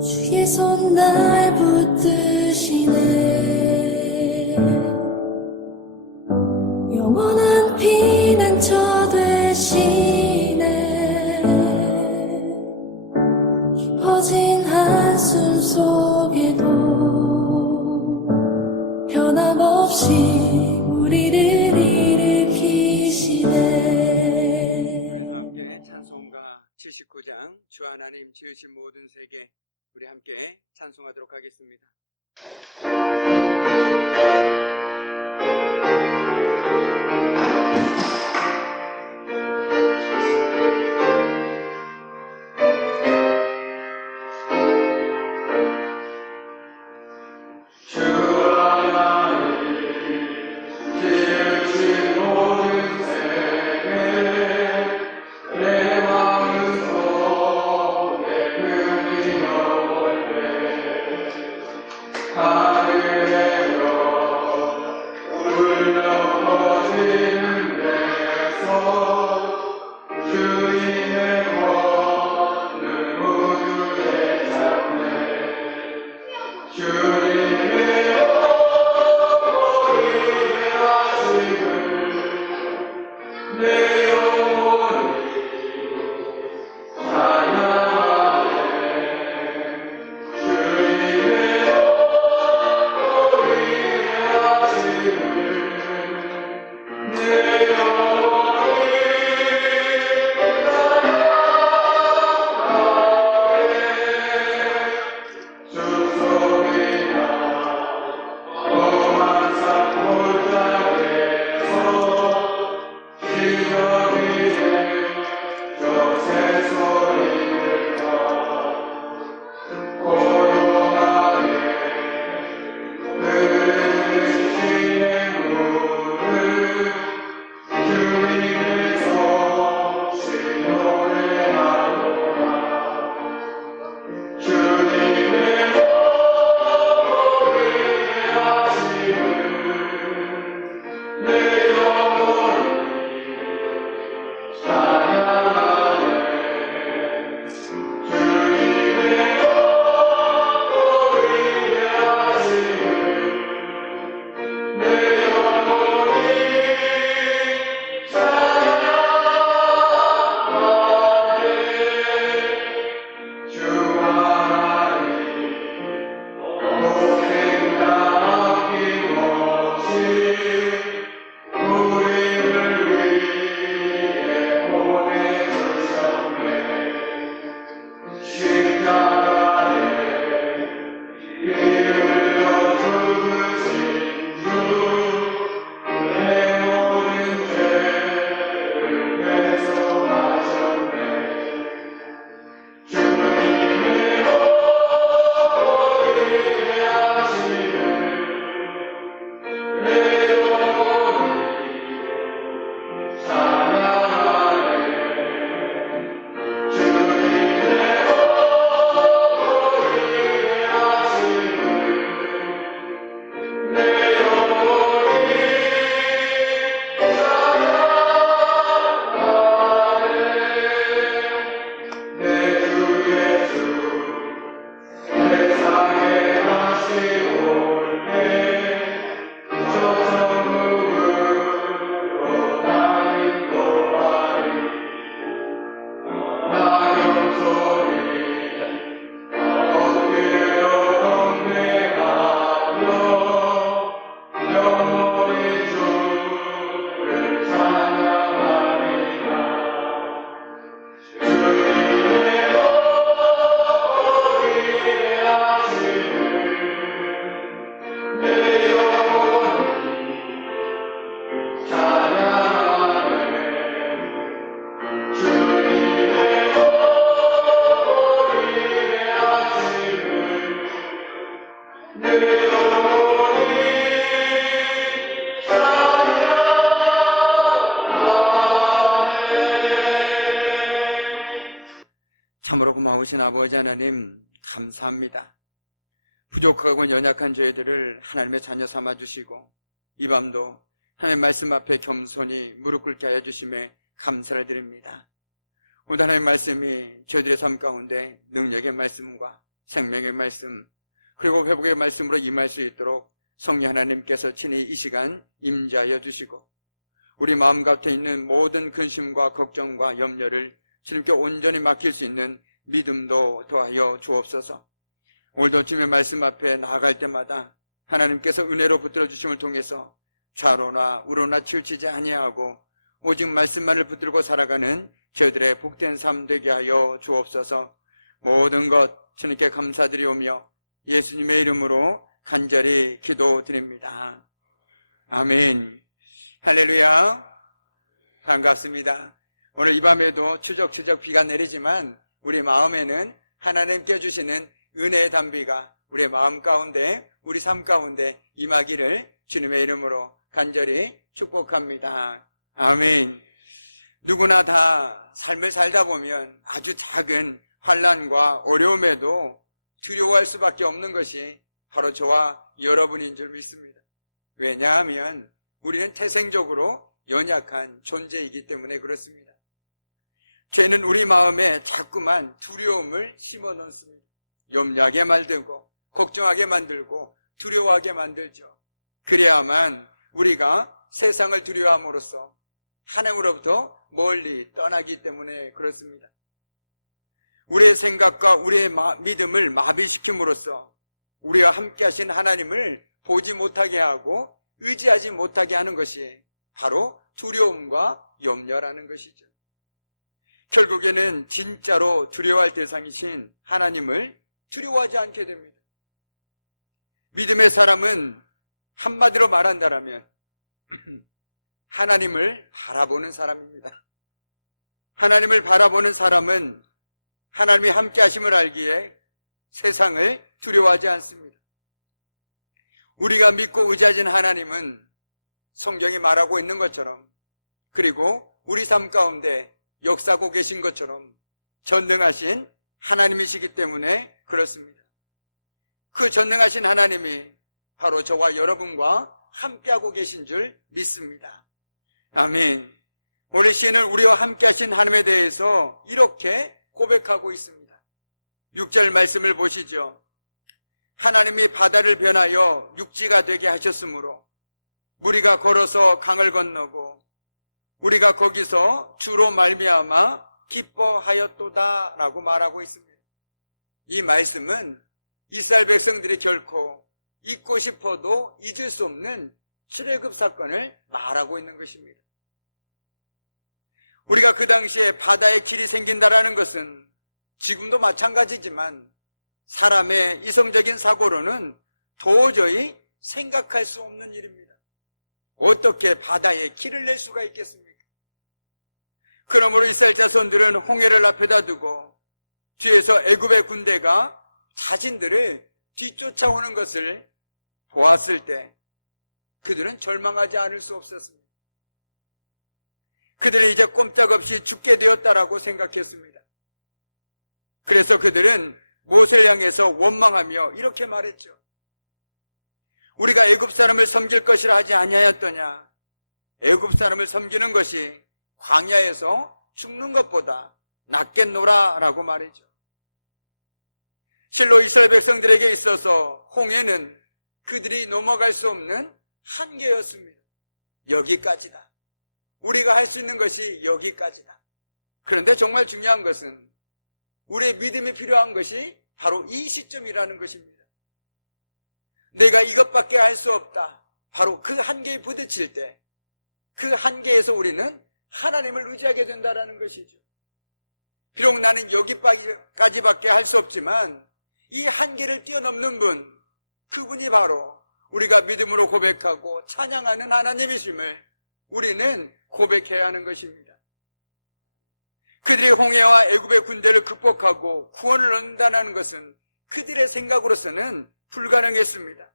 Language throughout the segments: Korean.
주의 손 날 붙드시네. 영원한 피난처 되시네. 깊어진 한숨 속에도 변함없이 우리를 일으키시네. 우리 다 함께 찬송가 79장 주 하나님 지으신 모든 세계, 우리 함께 찬송하도록 하겠습니다. 참으로 고마우신 아버지 하나님, 감사합니다. 부족하고 연약한 저희들을 하나님의 자녀 삼아주시고 이 밤도 하나님의 말씀 앞에 겸손히 무릎 꿇게 하여 주심에 감사를 드립니다. 오늘 하나님의 말씀이 저희들의 삶 가운데 능력의 말씀과 생명의 말씀, 그리고 회복의 말씀으로 임할 수 있도록 성령 하나님께서 친히 이 시간 임재하여 주시고, 우리 마음 gat에 있는 모든 근심과 걱정과 염려를 주님께 온전히 맡길 수 있는 믿음도 더하여 주옵소서. 오늘도 주님의 말씀 앞에 나아갈 때마다 하나님께서 은혜로 붙들어 주심을 통해서 좌로나 우로나 치우치지 아니하고 오직 말씀만을 붙들고 살아가는 저희들의 복된 삶 되게 하여 주옵소서. 모든 것 주님께 감사드리오며 예수님의 이름으로 간절히 기도드립니다. 아멘. 할렐루야. 반갑습니다. 오늘 이 밤에도 추적추적 비가 내리지만 우리 마음에는 하나님께 주시는 은혜의 단비가 우리의 마음 가운데, 우리 삶 가운데 임하기를 주님의 이름으로 간절히 축복합니다. 아멘. 누구나 다 삶을 살다 보면 아주 작은 환난과 어려움에도 두려워할 수밖에 없는 것이 바로 저와 여러분인 줄 믿습니다. 왜냐하면 우리는 태생적으로 연약한 존재이기 때문에 그렇습니다. 죄는 우리 마음에 자꾸만 두려움을 심어 넣습니다. 염려하게 만들고 걱정하게 만들고 두려워하게 만들죠. 그래야만 우리가 세상을 두려워함으로써 하나님으로부터 멀리 떠나기 때문에 그렇습니다. 우리의 생각과 우리의 믿음을 마비시킴으로써 우리와 함께 하신 하나님을 보지 못하게 하고 의지하지 못하게 하는 것이 바로 두려움과 염려라는 것이죠. 결국에는 진짜로 두려워할 대상이신 하나님을 두려워하지 않게 됩니다. 믿음의 사람은 한마디로 말한다면 하나님을 바라보는 사람입니다. 하나님을 바라보는 사람은 하나님이 함께 하심을 알기에 세상을 두려워하지 않습니다. 우리가 믿고 의지하신 하나님은 성경이 말하고 있는 것처럼, 그리고 우리 삶 가운데 역사하고 계신 것처럼 전능하신 하나님이시기 때문에 그렇습니다. 그 전능하신 하나님이 바로 저와 여러분과 함께하고 계신 줄 믿습니다. 아멘. 오늘 시인은 우리와 함께 하신 하나님에 대해서 이렇게 고백하고 있습니다. 6절 말씀을 보시죠. 하나님이 바다를 변하여 육지가 되게 하셨으므로 우리가 걸어서 강을 건너고 우리가 거기서 주로 말미암아 기뻐하였도다 라고 말하고 있습니다. 이 말씀은 이스라엘 백성들이 결코 잊고 싶어도 잊을 수 없는 출애굽 사건을 말하고 있는 것입니다. 우리가 그 당시에 바다에 길이 생긴다라는 것은 지금도 마찬가지지만 사람의 이성적인 사고로는 도저히 생각할 수 없는 일입니다. 어떻게 바다에 길을 낼 수가 있겠습니까? 그러므로 이스라엘 자손들은 홍해를 앞에다 두고 뒤에서 애굽의 군대가 자신들을 뒤쫓아오는 것을 보았을 때 그들은 절망하지 않을 수 없었습니다. 그들은 이제 꼼짝없이 죽게 되었다라고 생각했습니다. 그래서 그들은 모세를 향해서 원망하며 이렇게 말했죠. 우리가 애굽 사람을 섬길 것이라 하지 아니하였더냐? 애굽 사람을 섬기는 것이 광야에서 죽는 것보다 낫겠노라 라고 말이죠. 실로 이스라엘 백성들에게 있어서 홍해는 그들이 넘어갈 수 없는 한계였습니다. 여기까지다. 우리가 할 수 있는 것이 여기까지다. 그런데 정말 중요한 것은 우리의 믿음이 필요한 것이 바로 이 시점이라는 것입니다. 내가 이것밖에 할 수 없다. 바로 그 한계에 부딪힐 때 그 한계에서 우리는 하나님을 의지하게 된다는 것이죠. 비록 나는 여기까지밖에 할 수 없지만 이 한계를 뛰어넘는 분, 그분이 바로 우리가 믿음으로 고백하고 찬양하는 하나님이심을 우리는 고백해야 하는 것입니다. 그들이 홍해와 애굽의 군대를 극복하고 구원을 얻는다는 것은 그들의 생각으로서는 불가능했습니다.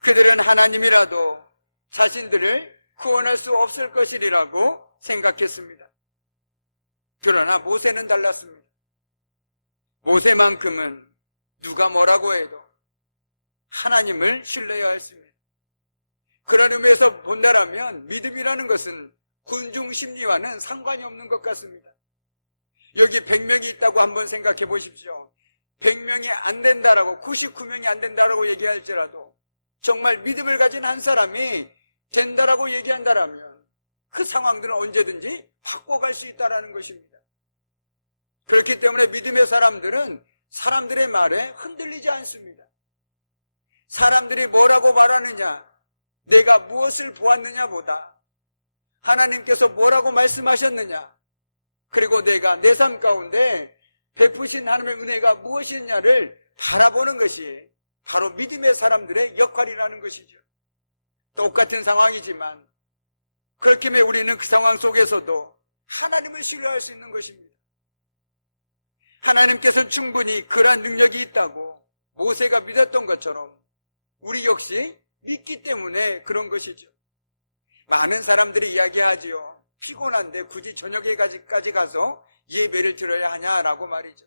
그들은 하나님이라도 자신들을 구원할 수 없을 것이라고 생각했습니다. 그러나 모세는 달랐습니다. 모세만큼은 누가 뭐라고 해도 하나님을 신뢰해야 했습니다. 그런 의미에서 본다라면 믿음이라는 것은 군중 심리와는 상관이 없는 것 같습니다. 여기 100명이 있다고 한번 생각해 보십시오. 100명이 안 된다라고, 99명이 안 된다라고 얘기할지라도 정말 믿음을 가진 한 사람이 된다라고 얘기한다라면 그 상황들은 언제든지 바꿔갈 수 있다라는 것입니다. 그렇기 때문에 믿음의 사람들은 사람들의 말에 흔들리지 않습니다. 사람들이 뭐라고 말하느냐, 내가 무엇을 보았느냐 보다 하나님께서 뭐라고 말씀하셨느냐, 그리고 내가 내 삶 가운데 베푸신 하나님의 은혜가 무엇이냐를 바라보는 것이 바로 믿음의 사람들의 역할이라는 것이죠. 똑같은 상황이지만 그렇기 때문에 우리는 그 상황 속에서도 하나님을 신뢰할 수 있는 것입니다. 하나님께서는 충분히 그러한 능력이 있다고 모세가 믿었던 것처럼 우리 역시 믿기 때문에 그런 것이죠. 많은 사람들이 이야기하지요. 피곤한데 굳이 저녁에까지 가서 예배를 드려야 하냐라고 말이죠.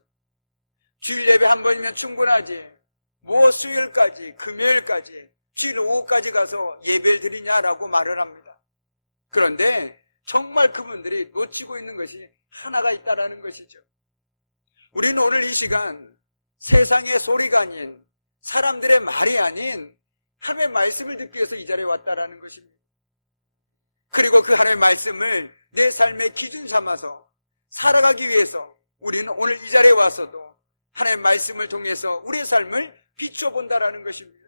주일 예배 한 번이면 충분하지, 뭐 수요일까지, 금요일까지, 주일 오후까지 가서 예배를 드리냐라고 말을 합니다. 그런데 정말 그분들이 놓치고 있는 것이 하나가 있다라는 것이죠. 우리는 오늘 이 시간 세상의 소리가 아닌, 사람들의 말이 아닌 하나님의 말씀을 듣기 위해서 이 자리에 왔다라는 것입니다. 그리고 그 하나님의 말씀을 내 삶의 기준 삼아서 살아가기 위해서 우리는 오늘 이 자리에 와서도 하나님의 말씀을 통해서 우리의 삶을 비춰본다라는 것입니다.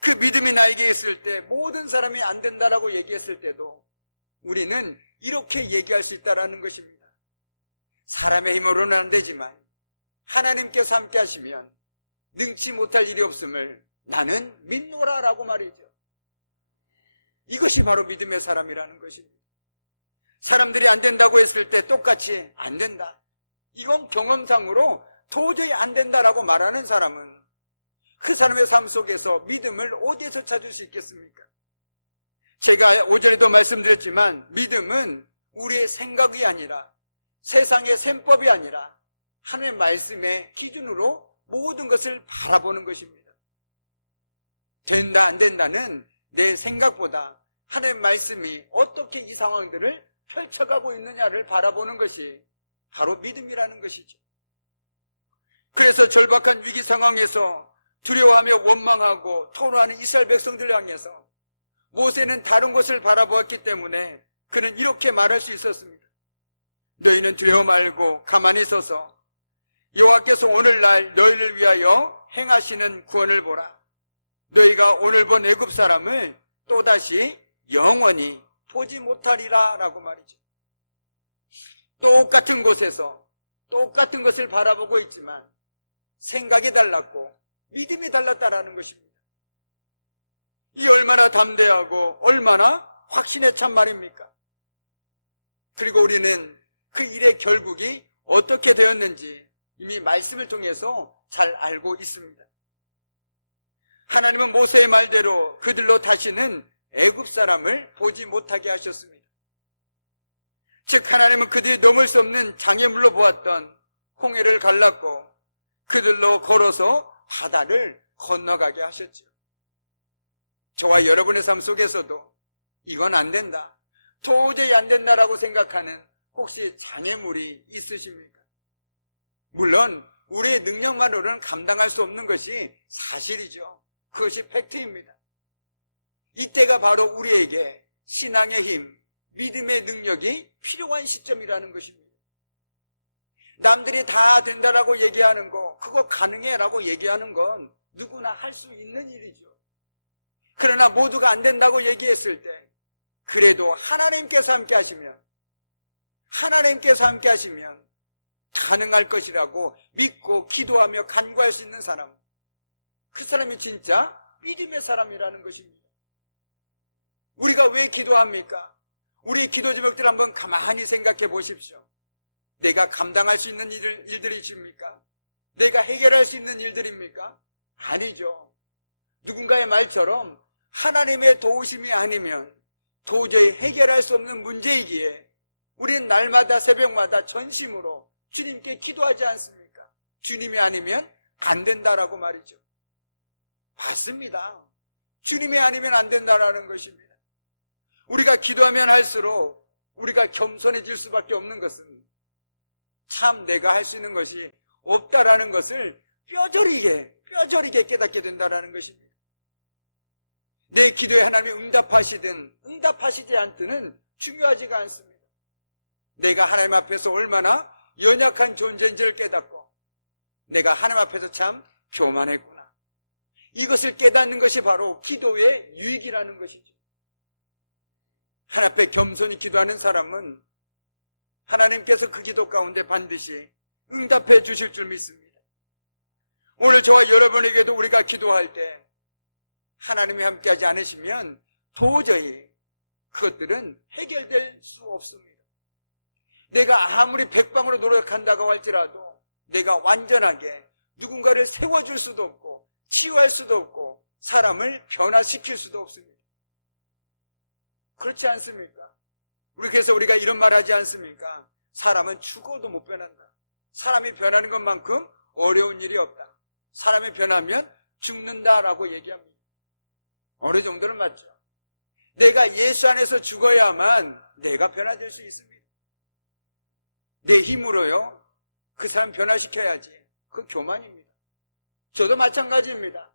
그 믿음이 나에게 있을 때, 모든 사람이 안 된다라고 얘기했을 때도 우리는 이렇게 얘기할 수 있다라는 것입니다. 사람의 힘으로는 안 되지만 하나님께서 함께 하시면 능치 못할 일이 없음을 나는 믿노라라고 말이죠. 이것이 바로 믿음의 사람이라는 것입니다. 사람들이 안 된다고 했을 때 똑같이 안 된다, 이건 경험상으로 도저히 안 된다라고 말하는 사람은 그 사람의 삶 속에서 믿음을 어디에서 찾을 수 있겠습니까? 제가 오전에도 말씀드렸지만 믿음은 우리의 생각이 아니라, 세상의 셈법이 아니라 하나님의 말씀의 기준으로 모든 것을 바라보는 것입니다. 된다 안 된다는 내 생각보다 하나님의 말씀이 어떻게 이 상황들을 펼쳐가고 있느냐를 바라보는 것이 바로 믿음이라는 것이죠. 그래서 절박한 위기 상황에서 두려워하며 원망하고 토로하는 이스라엘 백성들을 향해서 모세는 다른 곳을 바라보았기 때문에 그는 이렇게 말할 수 있었습니다. 너희는 두려워 말고 가만히 서서 여호와께서 오늘날 너희를 위하여 행하시는 구원을 보라. 너희가 오늘 본 애굽 사람을 또다시 영원히 보지 못하리라 라고 말이죠. 똑같은 곳에서 똑같은 것을 바라보고 있지만 생각이 달랐고 믿음이 달랐다라는 것입니다. 이 얼마나 담대하고 얼마나 확신에 찬 말입니까? 그리고 우리는 그 일의 결국이 어떻게 되었는지 이미 말씀을 통해서 잘 알고 있습니다. 하나님은 모세의 말대로 그들로 다시는 애굽 사람을 보지 못하게 하셨습니다. 즉 하나님은 그들이 넘을 수 없는 장애물로 보았던 홍해를 갈랐고 그들로 걸어서 바다를 건너가게 하셨죠. 저와 여러분의 삶 속에서도 이건 안 된다, 도저히 안 된다라고 생각하는 혹시 장애물이 있으십니까? 물론 우리의 능력만으로는 감당할 수 없는 것이 사실이죠. 그것이 팩트입니다. 이때가 바로 우리에게 신앙의 힘, 믿음의 능력이 필요한 시점이라는 것입니다. 남들이 다 된다라고 얘기하는 거, 그거 가능해라고 얘기하는 건 누구나 할 수 있는 일이죠. 그러나 모두가 안 된다고 얘기했을 때 그래도 하나님께서 함께 하시면 가능할 것이라고 믿고 기도하며 간구할 수 있는 사람, 그 사람이 진짜 믿음의 사람이라는 것입니다. 우리가 왜 기도합니까? 우리의 기도 제목들 한번 가만히 생각해 보십시오. 내가 감당할 수 있는 일들이십니까? 내가 해결할 수 있는 일들입니까? 아니죠. 누군가의 말처럼 하나님의 도우심이 아니면 도저히 해결할 수 없는 문제이기에 우리는 날마다 새벽마다 전심으로 주님께 기도하지 않습니까? 주님이 아니면 안 된다라고 말이죠. 맞습니다. 주님이 아니면 안 된다라는 것입니다. 우리가 기도하면 할수록 우리가 겸손해질 수밖에 없는 것은 참 내가 할 수 있는 것이 없다라는 것을 뼈저리게 깨닫게 된다라는 것입니다. 내 기도에 하나님이 응답하시든 응답하시지 않든 중요하지가 않습니다. 내가 하나님 앞에서 얼마나 연약한 존재인지를 깨닫고 내가 하나님 앞에서 참 교만했구나, 이것을 깨닫는 것이 바로 기도의 유익이라는 것이죠. 하나님 앞에 겸손히 기도하는 사람은 하나님께서 그 기도 가운데 반드시 응답해 주실 줄 믿습니다. 오늘 저와 여러분에게도 우리가 기도할 때 하나님이 함께하지 않으시면 도저히 그것들은 해결될 수 없습니다. 내가 아무리 백방으로 노력한다고 할지라도 내가 완전하게 누군가를 세워줄 수도 없고 치유할 수도 없고 사람을 변화시킬 수도 없습니다. 그렇지 않습니까? 그래서 우리가 이런 말 하지 않습니까? 사람은 죽어도 못 변한다. 사람이 변하는 것만큼 어려운 일이 없다. 사람이 변하면 죽는다라고 얘기합니다. 어느 정도는 맞죠. 내가 예수 안에서 죽어야만 내가 변화될 수 있습니다. 내 힘으로요, 그 사람 변화시켜야지. 그 교만입니다. 저도 마찬가지입니다.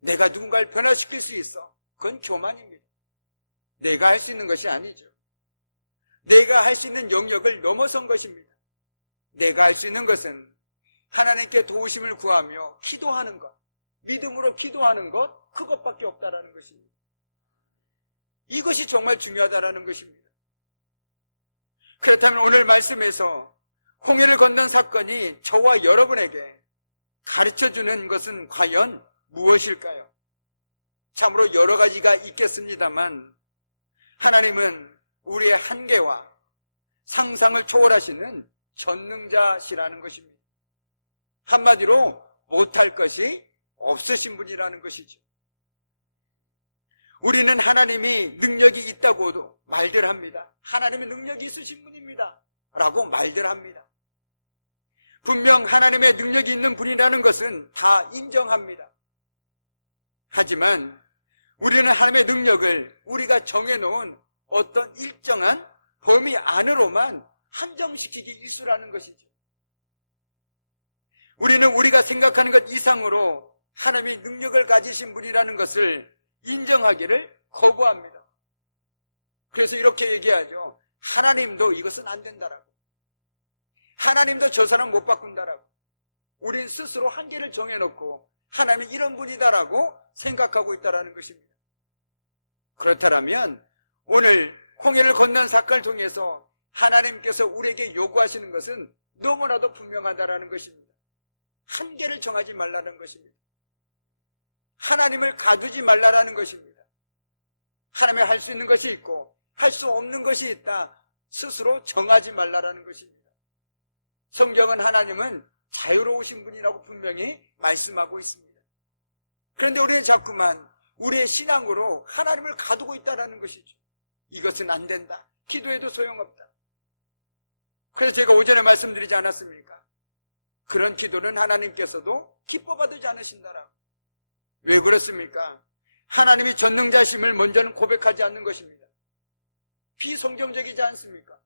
내가 누군가를 변화시킬 수 있어. 그건 교만입니다. 내가 할 수 있는 것이 아니죠. 내가 할 수 있는 영역을 넘어선 것입니다. 내가 할 수 있는 것은 하나님께 도우심을 구하며 기도하는 것, 믿음으로 기도하는 것, 그것밖에 없다라는 것입니다. 이것이 정말 중요하다라는 것입니다. 그렇다면 오늘 말씀에서 홍해를 건넌 사건이 저와 여러분에게 가르쳐주는 것은 과연 무엇일까요? 참으로 여러 가지가 있겠습니다만 하나님은 우리의 한계와 상상을 초월하시는 전능자시라는 것입니다. 한마디로 못할 것이 없으신 분이라는 것이죠. 우리는 하나님이 능력이 있다고도 말들 합니다. 하나님의 능력이 있으신 분입니다 라고 말들 합니다. 분명 하나님의 능력이 있는 분이라는 것은 다 인정합니다. 하지만 우리는 하나님의 능력을 우리가 정해놓은 어떤 일정한 범위 안으로만 한정시키기 일쑤라는 것이죠. 우리는 우리가 생각하는 것 이상으로 하나님이 능력을 가지신 분이라는 것을 인정하기를 거부합니다. 그래서 이렇게 얘기하죠. 하나님도 이것은 안 된다라고. 하나님도 저 사람 못 바꾼다라고. 우린 스스로 한계를 정해놓고 하나님이 이런 분이다라고 생각하고 있다라는 것입니다. 그렇다면 오늘 홍해를 건넌 사건을 통해서 하나님께서 우리에게 요구하시는 것은 너무나도 분명하다라는 것입니다. 한계를 정하지 말라는 것입니다. 하나님을 가두지 말라라는 것입니다. 하나님이 할 수 있는 것이 있고 할 수 없는 것이 있다. 스스로 정하지 말라라는 것입니다. 성경은 하나님은 자유로우신 분이라고 분명히 말씀하고 있습니다. 그런데 우리는 자꾸만 우리의 신앙으로 하나님을 가두고 있다는 것이죠. 이것은 안 된다. 기도해도 소용없다. 그래서 제가 오전에 말씀드리지 않았습니까? 그런 기도는 하나님께서도 기뻐 받지 않으신다라고. 왜 그렇습니까? 하나님이 전능자심을 먼저는 고백하지 않는 것입니다. 비성경적이지 않습니까?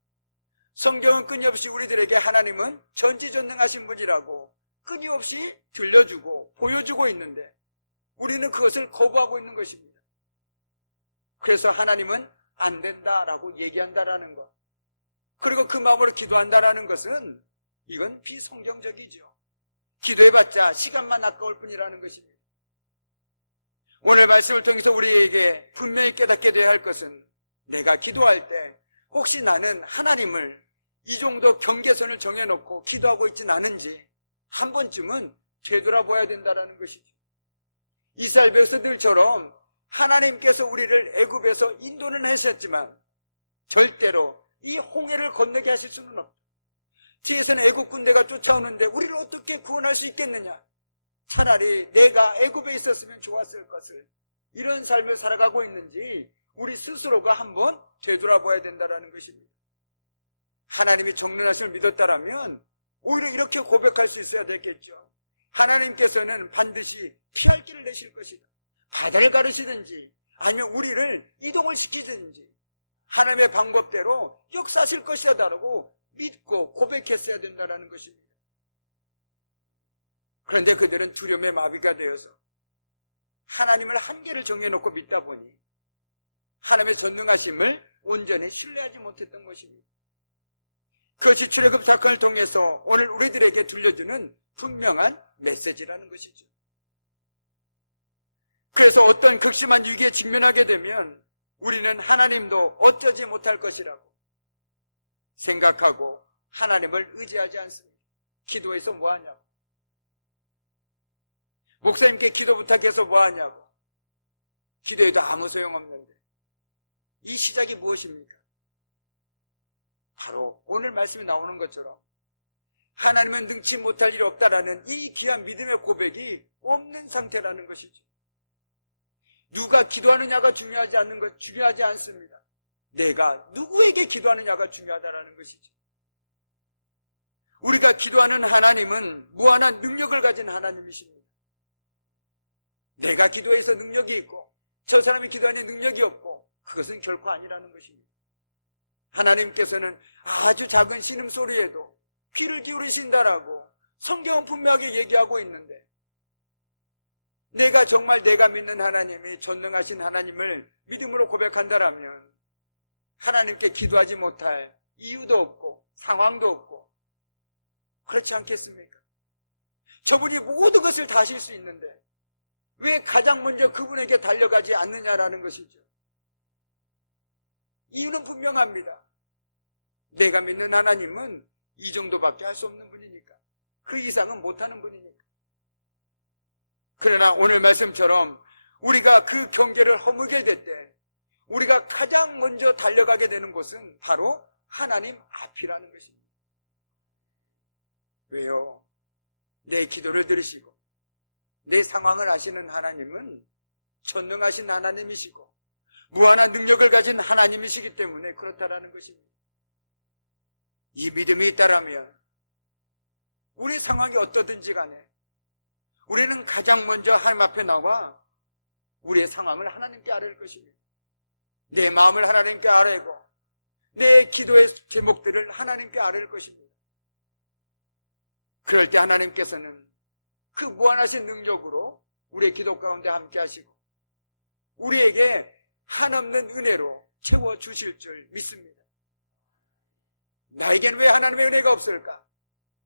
성경은 끊임없이 우리들에게 하나님은 전지전능하신 분이라고 끊임없이 들려주고 보여주고 있는데 우리는 그것을 거부하고 있는 것입니다. 그래서 하나님은 안 된다라고 얘기한다라는 것, 그리고 그 마음으로 기도한다라는 것은 이건 비성경적이죠. 기도해봤자 시간만 아까울 뿐이라는 것입니다. 오늘 말씀을 통해서 우리에게 분명히 깨닫게 돼야 할 것은 내가 기도할 때 혹시 나는 하나님을 이 정도 경계선을 정해놓고 기도하고 있진 않은지 한 번쯤은 되돌아봐야 된다는 것이죠. 이스라엘 백성들처럼 하나님께서 우리를 애굽에서 인도는 하셨지만 절대로 이 홍해를 건너게 하실 수는 없다. 뒤에서는 애굽 군대가 쫓아오는데 우리를 어떻게 구원할 수 있겠느냐? 차라리 내가 애굽에 있었으면 좋았을 것을, 이런 삶을 살아가고 있는지 우리 스스로가 한번 되돌아봐야 된다는 것입니다. 하나님이 정능하심을 믿었다라면 오히려 이렇게 고백할 수 있어야 됐겠죠. 하나님께서는 반드시 피할 길을 내실 것이다. 바다를 가르시든지 아니면 우리를 이동을 시키든지 하나님의 방법대로 역사하실 것이다라고 믿고 고백했어야 된다는 것입니다. 그런데 그들은 두려움의 마비가 되어서 하나님을 한계를 정해놓고 믿다 보니 하나님의 전능하심을 온전히 신뢰하지 못했던 것입니다. 그것이 출애굽 사건을 통해서 오늘 우리들에게 들려주는 분명한 메시지라는 것이죠. 그래서 어떤 극심한 위기에 직면하게 되면 우리는 하나님도 어쩌지 못할 것이라고 생각하고 하나님을 의지하지 않습니다. 기도해서 뭐하냐고, 목사님께 기도 부탁해서 뭐하냐고, 기도해도 아무 소용없는데 이 시작이 무엇입니까? 바로 오늘 말씀에 나오는 것처럼 하나님은 능치 못할 일 없다라는 이 귀한 믿음의 고백이 없는 상태라는 것이죠. 누가 기도하느냐가 중요하지 않습니다. 내가 누구에게 기도하느냐가 중요하다라는 것이죠. 우리가 기도하는 하나님은 무한한 능력을 가진 하나님이십니다. 내가 기도해서 능력이 있고 저 사람이 기도하는 능력이 없고 그것은 결코 아니라는 것입니다. 하나님께서는 아주 작은 신음소리에도 귀를 기울이신다라고 성경은 분명하게 얘기하고 있는데, 내가 정말 내가 믿는 하나님이 전능하신 하나님을 믿음으로 고백한다라면 하나님께 기도하지 못할 이유도 없고 상황도 없고, 그렇지 않겠습니까? 저분이 모든 것을 다 하실 수 있는데 왜 가장 먼저 그분에게 달려가지 않느냐라는 것이죠. 이유는 분명합니다. 내가 믿는 하나님은 이 정도밖에 할 수 없는 분이니까, 그 이상은 못하는 분이니까. 그러나 오늘 말씀처럼 우리가 그 경계를 허물게 될 때 우리가 가장 먼저 달려가게 되는 곳은 바로 하나님 앞이라는 것입니다. 왜요? 내 기도를 들으시고 내 상황을 아시는 하나님은 전능하신 하나님이시고 무한한 능력을 가진 하나님이시기 때문에 그렇다라는 것입니다. 이 믿음이 있다라면 우리 상황이 어떠든지 간에 우리는 가장 먼저 하나님 앞에 나와 우리의 상황을 하나님께 아뢰을 것입니다. 내 마음을 하나님께 아뢰고 내 기도의 제목들을 하나님께 아뢰을 것입니다. 그럴 때 하나님께서는 그 무한하신 능력으로 우리의 기도 가운데 함께 하시고 우리에게 한없는 은혜로 채워주실 줄 믿습니다. 나에겐 왜 하나님의 은혜가 없을까?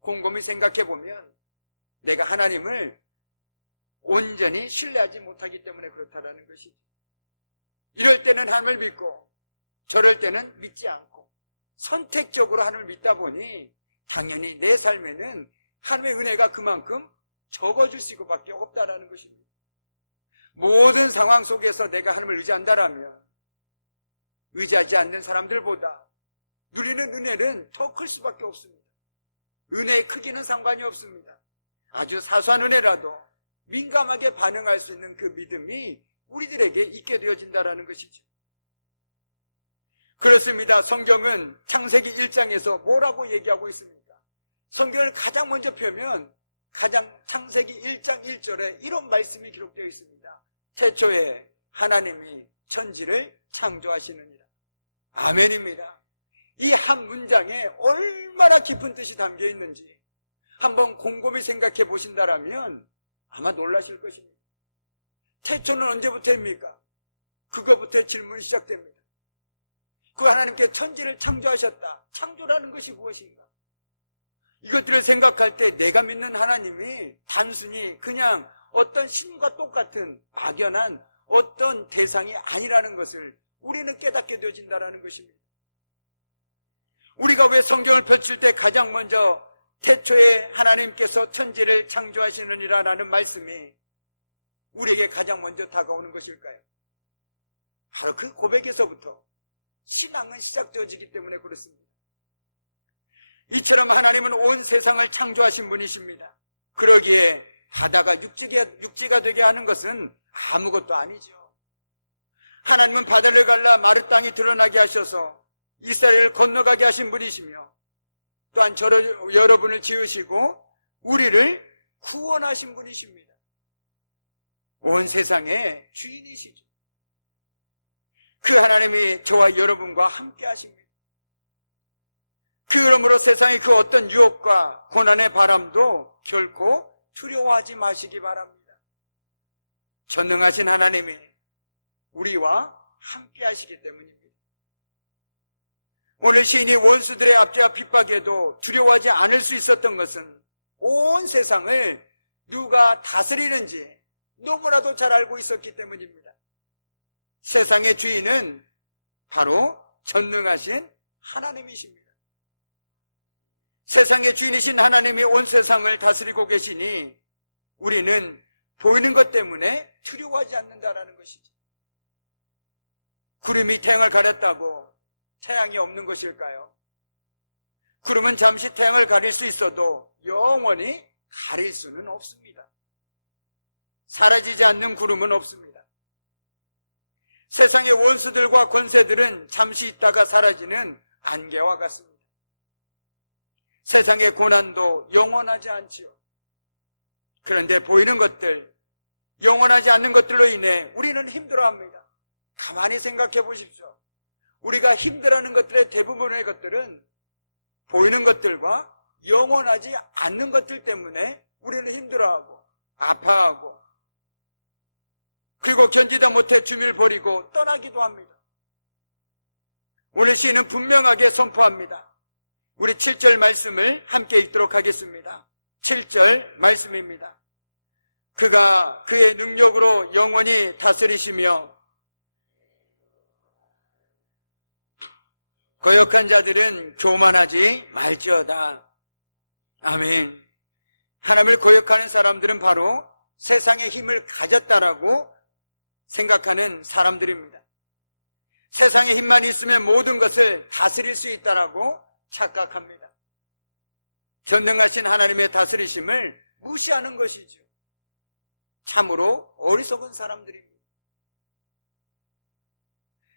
곰곰이 생각해 보면 내가 하나님을 온전히 신뢰하지 못하기 때문에 그렇다라는 것이죠. 이럴 때는 하나님을 믿고 저럴 때는 믿지 않고 선택적으로 하나님을 믿다 보니 당연히 내 삶에는 하나님의 은혜가 그만큼 적어질 수밖에 없다라는 것입니다. 모든 상황 속에서 내가 하나님을 의지한다라면 의지하지 않는 사람들보다 누리는 은혜는 더 클 수밖에 없습니다. 은혜의 크기는 상관이 없습니다. 아주 사소한 은혜라도 민감하게 반응할 수 있는 그 믿음이 우리들에게 있게 되어진다는 것이죠. 그렇습니다. 성경은 창세기 1장에서 뭐라고 얘기하고 있습니까? 성경을 가장 먼저 펴면 창세기 1장 1절에 이런 말씀이 기록되어 있습니다. 태초에 하나님이 천지를 창조하시느니라. 아멘입니다. 이 한 문장에 얼마나 깊은 뜻이 담겨 있는지 한번 곰곰이 생각해 보신다라면 아마 놀라실 것입니다. 태초는 언제부터입니까? 그거부터 질문이 시작됩니다. 그 하나님께 천지를 창조하셨다. 창조라는 것이 무엇인가? 이것들을 생각할 때 내가 믿는 하나님이 단순히 그냥 어떤 신과 똑같은 막연한 어떤 대상이 아니라는 것을 우리는 깨닫게 되어진다는 것입니다. 우리가 왜 성경을 펼칠 때 가장 먼저 태초에 하나님께서 천지를 창조하시느니라라는 말씀이 우리에게 가장 먼저 다가오는 것일까요? 바로 그 고백에서부터 신앙은 시작되어지기 때문에 그렇습니다. 이처럼 하나님은 온 세상을 창조하신 분이십니다. 그러기에 바다가 육지가 되게 하는 것은 아무것도 아니죠. 하나님은 바다를 갈라 마른 땅이 드러나게 하셔서 이스라엘을 건너가게 하신 분이시며 또한 여러분을 지으시고 우리를 구원하신 분이십니다. 온 세상의 주인이시죠. 그 하나님이 저와 여러분과 함께 하십니다. 그러므로 세상의 그 어떤 유혹과 고난의 바람도 결코 두려워하지 마시기 바랍니다. 전능하신 하나님이 우리와 함께 하시기 때문입니다. 오늘 시인이 원수들의 압제와 핍박에도 두려워하지 않을 수 있었던 것은 온 세상을 누가 다스리는지 너무나도 잘 알고 있었기 때문입니다. 세상의 주인은 바로 전능하신 하나님이십니다. 세상의 주인이신 하나님이 온 세상을 다스리고 계시니 우리는 보이는 것 때문에 두려워하지 않는다라는 것이죠. 구름이 태양을 가렸다고 태양이 없는 것일까요? 구름은 잠시 태양을 가릴 수 있어도 영원히 가릴 수는 없습니다. 사라지지 않는 구름은 없습니다. 세상의 원수들과 권세들은 잠시 있다가 사라지는 안개와 같습니다. 세상의 고난도 영원하지 않지요. 그런데 보이는 것들, 영원하지 않는 것들로 인해 우리는 힘들어합니다. 가만히 생각해 보십시오. 우리가 힘들어하는 것들의 대부분의 것들은 보이는 것들과 영원하지 않는 것들 때문에 우리는 힘들어하고 아파하고 그리고 견디다 못해 주민을 버리고 떠나기도 합니다. 오늘 시인은 분명하게 선포합니다. 우리 7절 말씀을 함께 읽도록 하겠습니다. 7절 말씀입니다. 그가 그의 능력으로 영원히 다스리시며 거역한 자들은 교만하지 말지어다. 아멘. 하나님을 거역하는 사람들은 바로 세상의 힘을 가졌다라고 생각하는 사람들입니다. 세상의 힘만 있으면 모든 것을 다스릴 수 있다라고 착각합니다. 전능하신 하나님의 다스리심을 무시하는 것이죠. 참으로 어리석은 사람들입니다.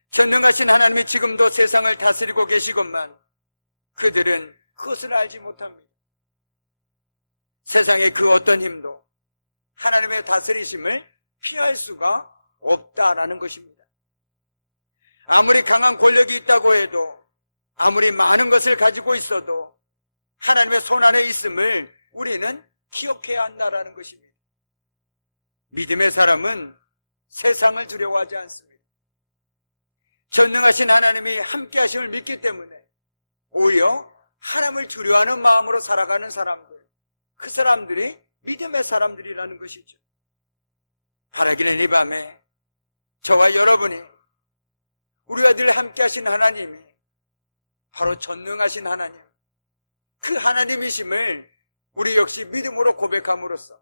전능하신 하나님이 지금도 세상을 다스리고 계시건만 그들은 그것을 알지 못합니다. 세상의 그 어떤 힘도 하나님의 다스리심을 피할 수가 없다라는 것입니다. 아무리 강한 권력이 있다고 해도 아무리 많은 것을 가지고 있어도 하나님의 손 안에 있음을 우리는 기억해야 한다라는 것입니다. 믿음의 사람은 세상을 두려워하지 않습니다. 전능하신 하나님이 함께 하심을 믿기 때문에 오히려 하나님을 두려워하는 마음으로 살아가는 사람들, 그 사람들이 믿음의 사람들이라는 것이죠. 바라기는 이 밤에 저와 여러분이 우리와 늘 함께 하신 하나님이 바로 전능하신 하나님, 그 하나님이심을 우리 역시 믿음으로 고백함으로써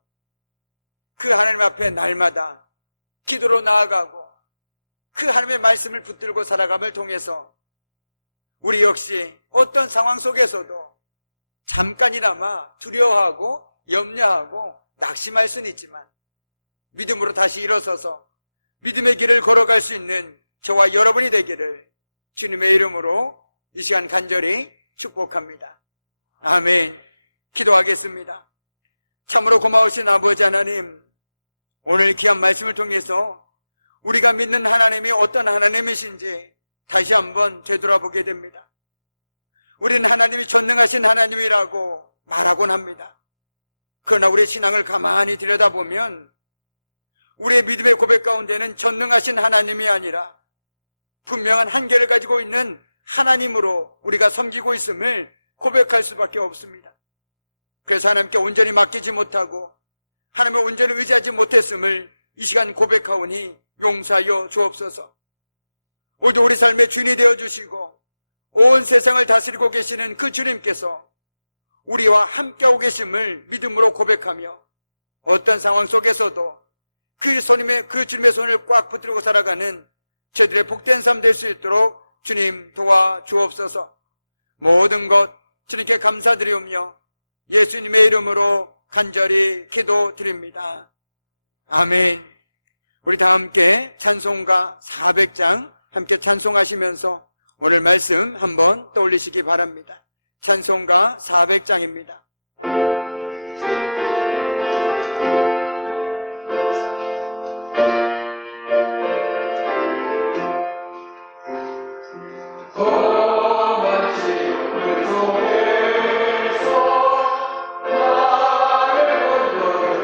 그 하나님 앞에 날마다 기도로 나아가고 그 하나님의 말씀을 붙들고 살아감을 통해서 우리 역시 어떤 상황 속에서도 잠깐이나마 두려워하고 염려하고 낙심할 수는 있지만 믿음으로 다시 일어서서 믿음의 길을 걸어갈 수 있는 저와 여러분이 되기를 주님의 이름으로 이 시간 간절히 축복합니다. 아멘. 기도하겠습니다. 참으로 고마우신 아버지 하나님, 오늘 귀한 말씀을 통해서 우리가 믿는 하나님이 어떤 하나님이신지 다시 한번 되돌아보게 됩니다. 우리는 하나님이 전능하신 하나님이라고 말하곤 합니다. 그러나 우리의 신앙을 가만히 들여다보면 우리의 믿음의 고백 가운데는 전능하신 하나님이 아니라 분명한 한계를 가지고 있는 하나님으로 우리가 섬기고 있음을 고백할 수밖에 없습니다. 그래서 하나님께 온전히 맡기지 못하고 하나님을 온전히 의지하지 못했음을 이 시간 고백하오니 용서하여 주옵소서. 오늘도 우리 삶의 주인이 되어주시고 온 세상을 다스리고 계시는 그 주님께서 우리와 함께하고 계심을 믿음으로 고백하며 어떤 상황 속에서도 그 주님의 손을 꽉 붙들고 살아가는 저희들의 복된 삶 될 수 있도록 주님 도와주옵소서. 모든 것 주님께 감사드리오며 예수님의 이름으로 간절히 기도드립니다. 아멘. 우리 다 함께 찬송가 400장 함께 찬송하시면서 오늘 말씀 한번 떠올리시기 바랍니다. 찬송가 400장입니다. 그 속에서 나를 건져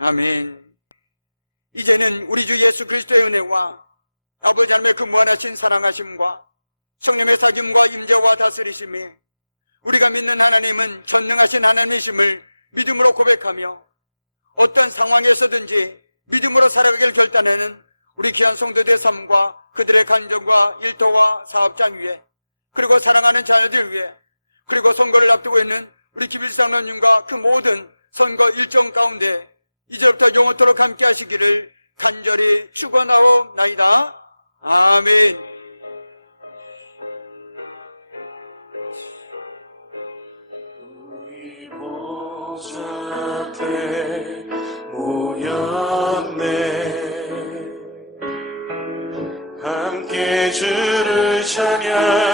아멘. 이제는 우리 주 예수 그리스도의 은혜와 아버지 하나님의 그 무한하신 사랑하심과 성령의 사귐과 임재와 다스리심이 우리가 믿는 하나님은 전능하신 하나님이심을 믿음으로 고백하며 어떤 상황에서든지 믿음으로 살아가길 결단하는 우리 귀한 성도들의 삶과 그들의 간정과 일터와 사업장 위에, 그리고 사랑하는 자녀들 위에, 그리고 선거를 앞두고 있는 우리 김일상로님과 그 모든 선거 일정 가운데 이제부터 영원토록 함께 하시기를 간절히 축원하옵나이다. 아멘. 모였네 함께 주를 찬양